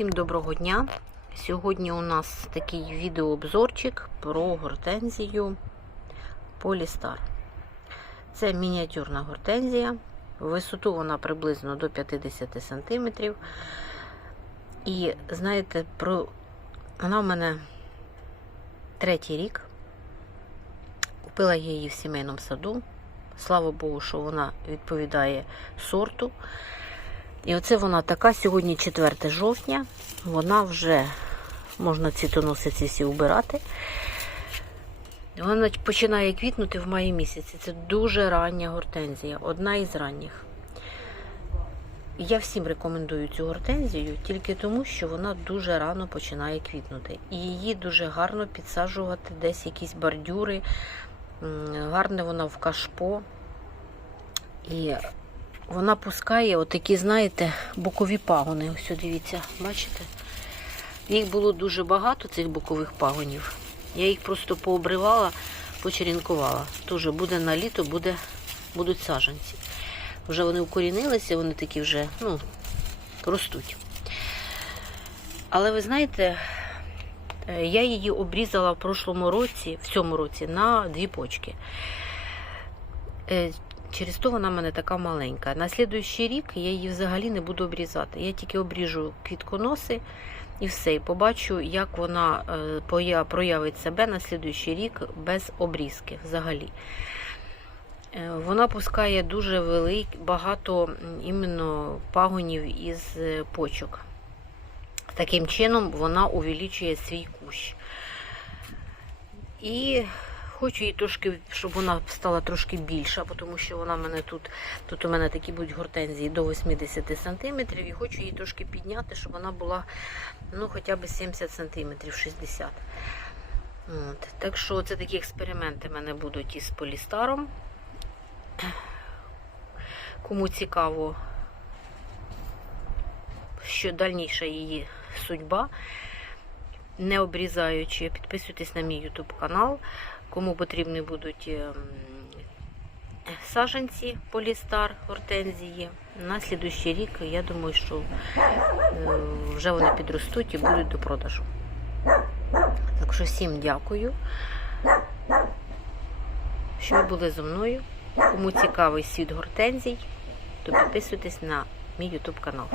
Всім доброго дня! Сьогодні у нас такий відеообзорчик про гортензію Полістар. Це мініатюрна гортензія. Висоту вона приблизно до 50 см. І знаєте, про... вона в мене третій рік. Купила я її в сімейному саду. Слава Богу, що вона відповідає сорту. І оце вона така, сьогодні 4 жовтня, вона вже, можна цвітоносиці всі убирати. Вона починає квітнути в маї місяці. Це дуже рання гортензія, одна із ранніх. Я всім рекомендую цю гортензію тільки тому, що вона дуже рано починає квітнути. І її дуже гарно підсаджувати десь якісь бордюри. Гарне вона в кашпо. І вона пускає отакі, знаєте, бокові пагони. Ось дивіться, бачите? Їх було дуже багато, цих бокових пагонів. Я їх просто пообривала, почерінкувала. Тоже буде на літо, буде, будуть саджанці. Вже вони укорінилися, вони такі вже ну, ростуть. Але ви знаєте, я її обрізала в прошлому році, в цьому році, на дві почки. Через то вона в мене така маленька. На слідуючий рік я її взагалі не буду обрізати. Я тільки обріжу квітконоси і все. І побачу, як вона проявить себе на слідуючий рік без обрізки взагалі. Вона пускає дуже велик, багато іменно пагонів із почок. Таким чином вона увеличує свій кущ. І Хочу її трошки, щоб вона стала трошки більша, тому що вона мене тут тут у мене такі будуть гортензії до 80 см. І хочу її трошки підняти, щоб вона була ну, хоча б 70 см, 60 От. Так що це такі експерименти в мене будуть із полістаром. Кому цікаво, що дальніша її судьба, не обрізаючи, підписуйтесь на мій YouTube канал. Кому потрібні будуть саженці полістар, гортензії. На слідуючий рік, я думаю, що вже вони підростуть і будуть до продажу. Так що всім дякую, що ви були зі мною. Кому цікавий світ гортензій, то підписуйтесь на мій YouTube канал.